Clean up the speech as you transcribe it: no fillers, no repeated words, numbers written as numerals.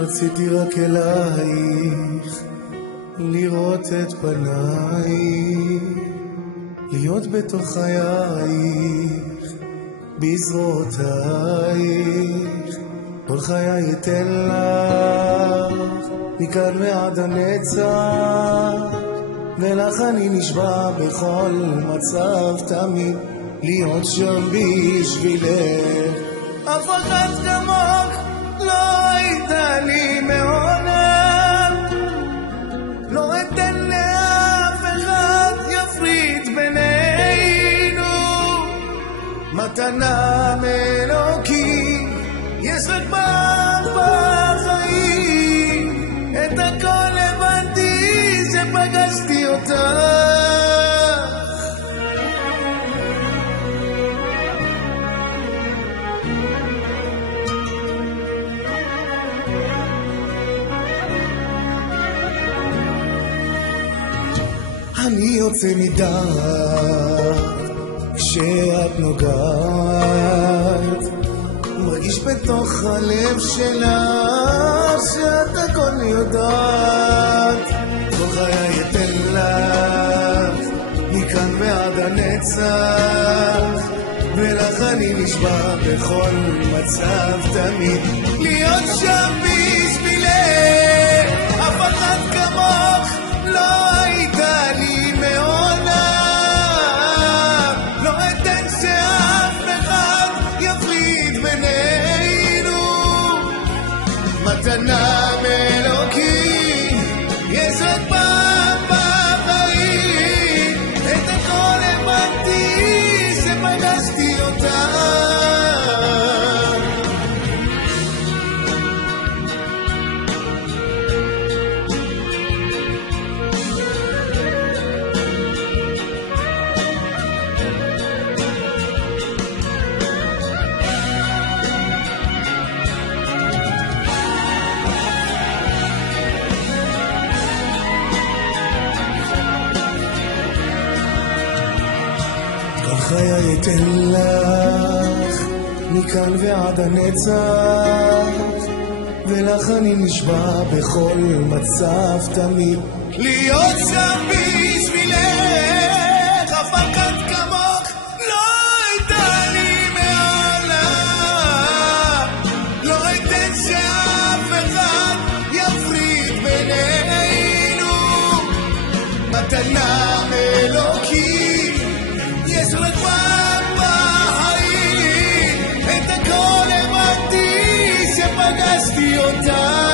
רציתי רק אלייך, לראות את פנייך, להיות בתוך חייך, בזרועותייך. כל חיי אתן לך, מכאן ועד הנצח, ולך אני נשבע בכל מצב תמיד, להיות שם בשבילך. אף אחת כמוך לא הייתה לי מעולם, לא אתן לאף אחד יפריד בינינו, מתנה מאלוקים יש רק בחיים, את הכל הבנתי שפגשתי אותך. אני יוצא מדעת כשאת נוגעת, מרגיש בתוך הלב שלך שאת הכל יודעת. כל חיי אתן לך, מכאן ועד הנצח, ולך אני נשבע בכל מצב תמיד, להיות שם בשבילך. אף אחת כמוך לא הייתה לי מעולם, לא אתן שאף אחד יפריד בינינו, מתנה מאלוקים יש רק בחיים, את הכל הבנתי שפגשתי אותך. חיי אתן לך, מכאן ועד הנצח, ולך אני נשבע בכל מצב תמיד, להיות שם בשבילך. אף אחת כמוך לא הייתה לי מעולם, לא אתן שאף אחד יפריד בינינו, מתנה מאלוקים יש רק בחיים, את הכל הבנתי שפגשתי אותך.